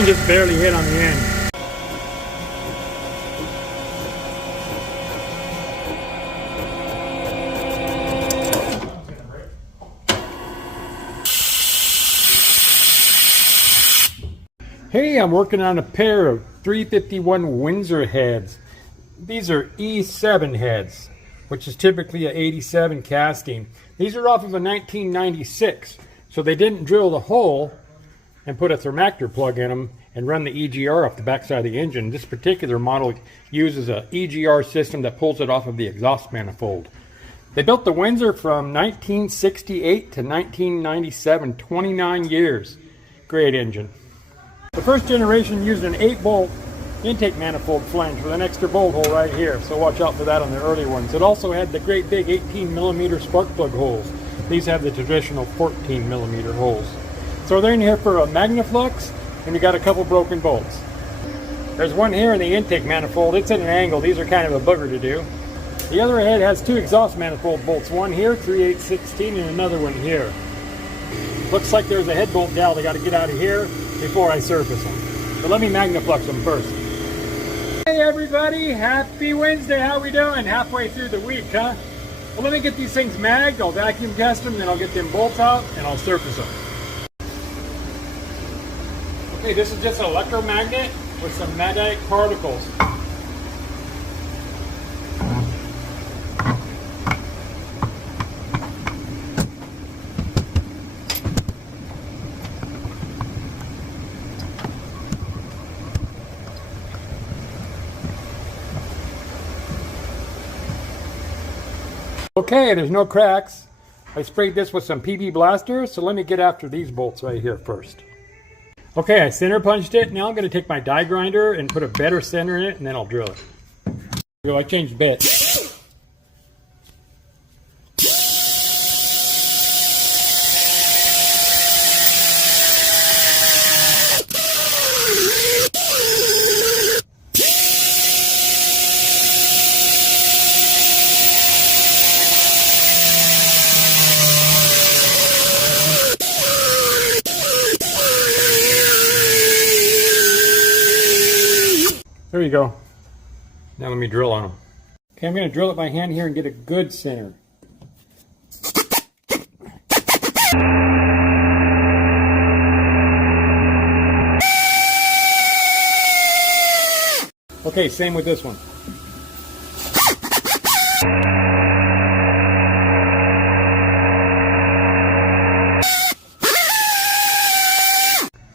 Thing just barely hit on the end. Hey, I'm working on a pair of 351 Windsor heads. These are E7 heads, which is typically a 87 casting. These are off of a 1996, so they didn't drill the hole and put a thermactor plug in them and run the EGR off the backside of the engine. This particular model uses a EGR system that pulls it off of the exhaust manifold. They built the Windsor from 1968 to 1997, 29 years. Great engine. The first generation used an 8-bolt intake manifold flange with an extra bolt hole right here, so watch out for that on the early ones. It also had the great big 18mm spark plug holes. These have the traditional 14mm holes. So they're in here for a Magnaflux, and you got a couple broken bolts. There's one here in the intake manifold. It's at an angle. These are kind of a booger to do. The other head has 2 exhaust manifold bolts, one here, 3/8/16, and another one here. Looks like there's a head bolt dowel they got to get out of here before I surface them. But let me Magnaflux them first. Hey everybody, happy Wednesday. How we doing? Halfway through the week, huh? Well, let me get these things magged. I'll vacuum test them, then I'll get them bolts out and I'll surface them. Okay, this is just an electromagnet with some magnetic particles. Okay, there's no cracks. I sprayed this with some PB Blaster, so let me get after these bolts right here first. Okay, I center punched it. Now I'm going to take my die grinder and put a better center in it, and then I'll drill it. So I changed bits. There you go. Now let me drill on them. Okay, I'm going to drill it by hand here and get a good center. Okay, same with this one.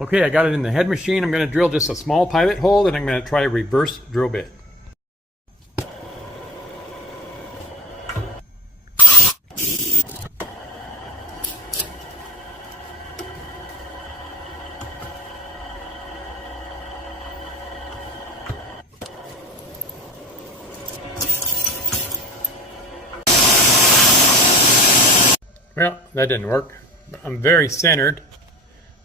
Okay, I got it in the head machine. I'm going to drill just a small pilot hole, then I'm going to try a reverse drill bit. Well, that didn't work. I'm very centered.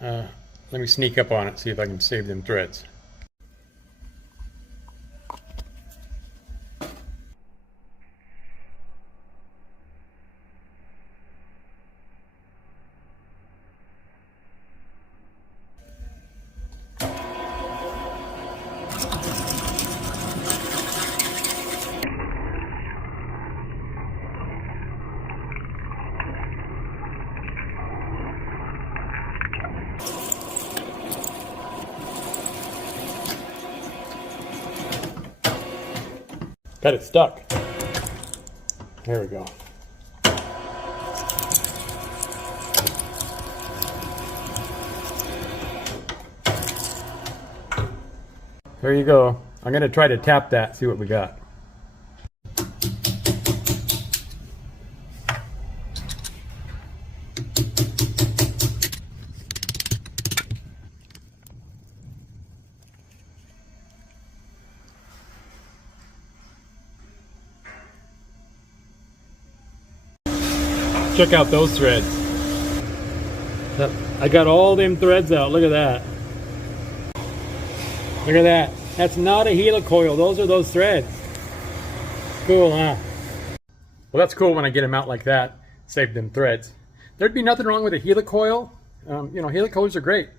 Let me sneak up on it, see if I can save them threads. Got it stuck. There we go. There you go. I'm going to try to tap that, see what we got. Check out those threads. I got all them threads out. Look at that. Look at that. That's not a helicoil. Those are those threads. Cool, huh? Well, that's cool when I get them out like that. Save them threads. There'd be nothing wrong with a helicoil. You know, helicoils are great.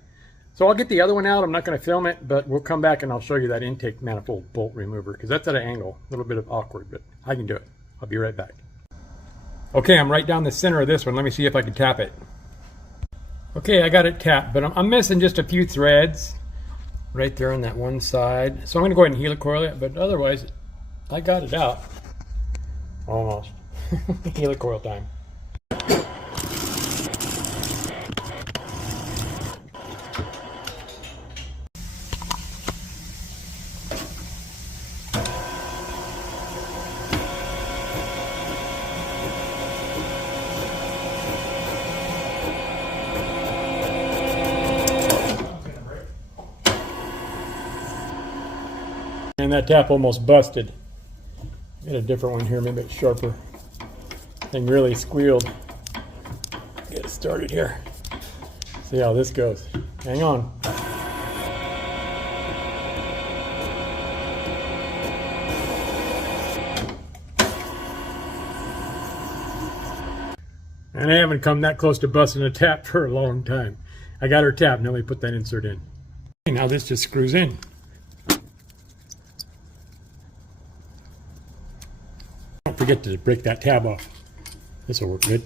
So I'll get the other one out. I'm not going to film it, but we'll come back and I'll show you that intake manifold bolt remover because that's at an angle, a little bit of awkward, but I can do it. I'll be right back. Okay, I'm right down the center of this one. Let me see if I can tap it. Okay, I got it tapped, but I'm missing just a few threads right there on that one side. So I'm going to go ahead and helicoil it, but otherwise I got it out. Almost. Helicoil time. And that tap almost busted. Get a different one here, maybe it's sharper. Thing really squealed. Get it started here. See how this goes. Hang on. And I haven't come that close to busting a tap for a long time. I got her tapped, now let me put that insert in. Okay, now this just screws in. Don't forget to break that tab off. This will work good.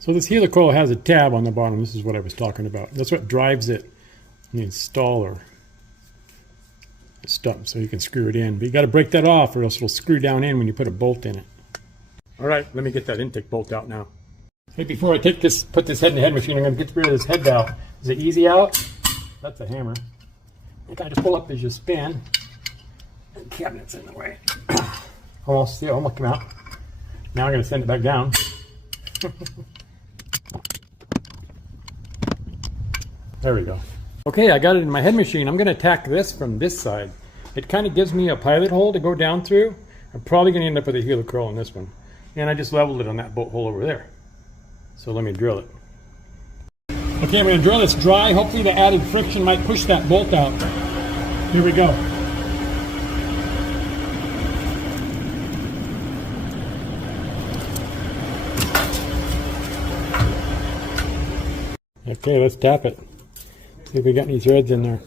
So this helicoil has a tab on the bottom. This is what I was talking about. That's what drives it in the installer. It's stuck, so you can screw it in. But you got to break that off or else it'll screw down in when you put a bolt in it. All right, let me get that intake bolt out now. Hey, before I put this head in the head machine, I'm going to get rid of this head valve. Is it easy out? That's a hammer. You kind of just pull up as you spin. The cabinet's in the way. Almost come out. Now I'm going to send it back down. There we go. Okay, I got it in my head machine. I'm going to attack this from this side. It kind of gives me a pilot hole to go down through. I'm probably going to end up with a helicoil on this one. And I just leveled it on that bolt hole over there. So let me drill it. Okay, I'm going to drill this dry. Hopefully the added friction might push that bolt out. Here we go. Okay, let's tap it. See if we got any threads in there.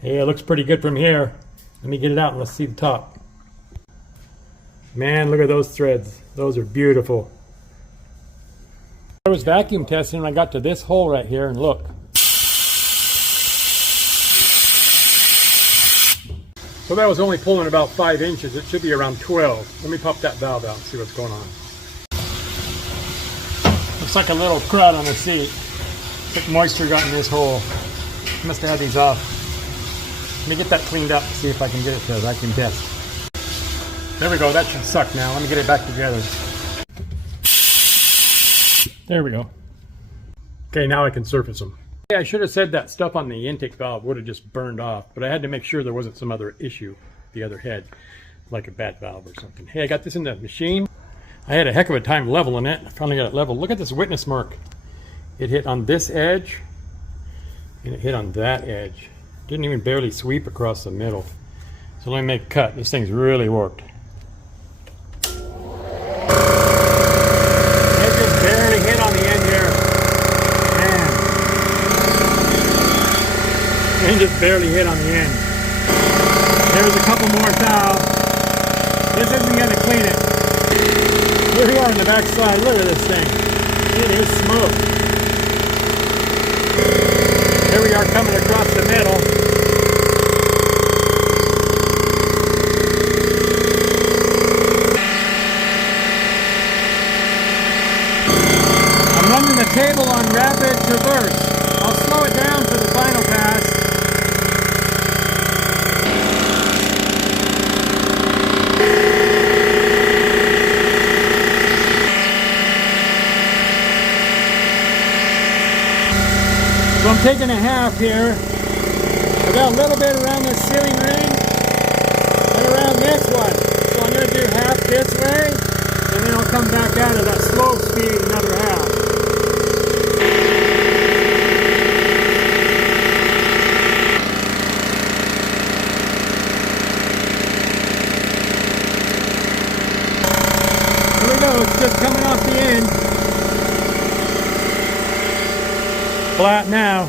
Hey, it looks pretty good from here. Let me get it out and let's see the top. Man, look at those threads. Those are beautiful. I was vacuum testing and I got to this hole right here and look. So that was only pulling about 5 inches. It should be around 12. Let me pop that valve out and see what's going on. Looks like a little crud on the seat. Thick moisture got in this hole. Must have had these off. Let me get that cleaned up and see if I can get it to a vacuum test. There we go, that should suck now. Let me get it back together. There we go. Okay, now I can surface them. Yeah, I should have said that stuff on the intake valve would have just burned off, but I had to make sure there wasn't some other issue, the other head, like a bad valve or something. Hey, I got this in the machine. I had a heck of a time leveling it. I finally got it leveled. Look at this witness mark. It hit on this edge, and it hit on that edge. Didn't even barely sweep across the middle. So let me make a cut. This thing's really warped. It just barely hit on the end here. Man. It just barely hit on the end. There's a couple more thou. This isn't going to clean it. Here we are on the back side. Look at this thing. It is smoke. Here we are coming across the middle. I'm running the table on rapid traverse. I'll slow it down for the final pass. So I'm taking a half here. I got a little bit around the ceiling ring and around this one. So I'm going to do half this way and then I'll come back out of that slow speed another half. flat now.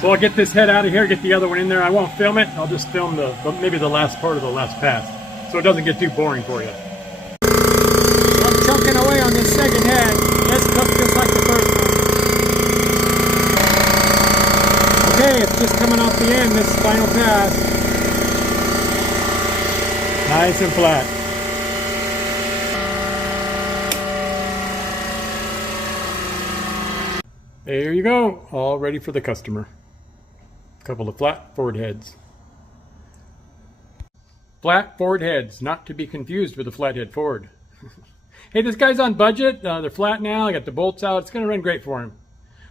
So I'll get this head out of here, get the other one in there. I won't film it. I'll just film maybe the last part of the last pass, so it doesn't get too boring for you. So I'm chunking away on this second head. It's cooked just like the first one. Okay, it's just coming off the end, this final pass. Nice and flat. There you go, all ready for the customer. Couple of flat forward heads. Flat forward heads, not to be confused with a flathead Ford. Hey, this guy's on budget. They're flat now. I got the bolts out. It's going to run great for him.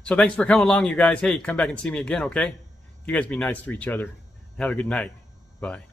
So thanks for coming along, you guys. Hey, come back and see me again, okay? You guys be nice to each other. Have a good night. Bye.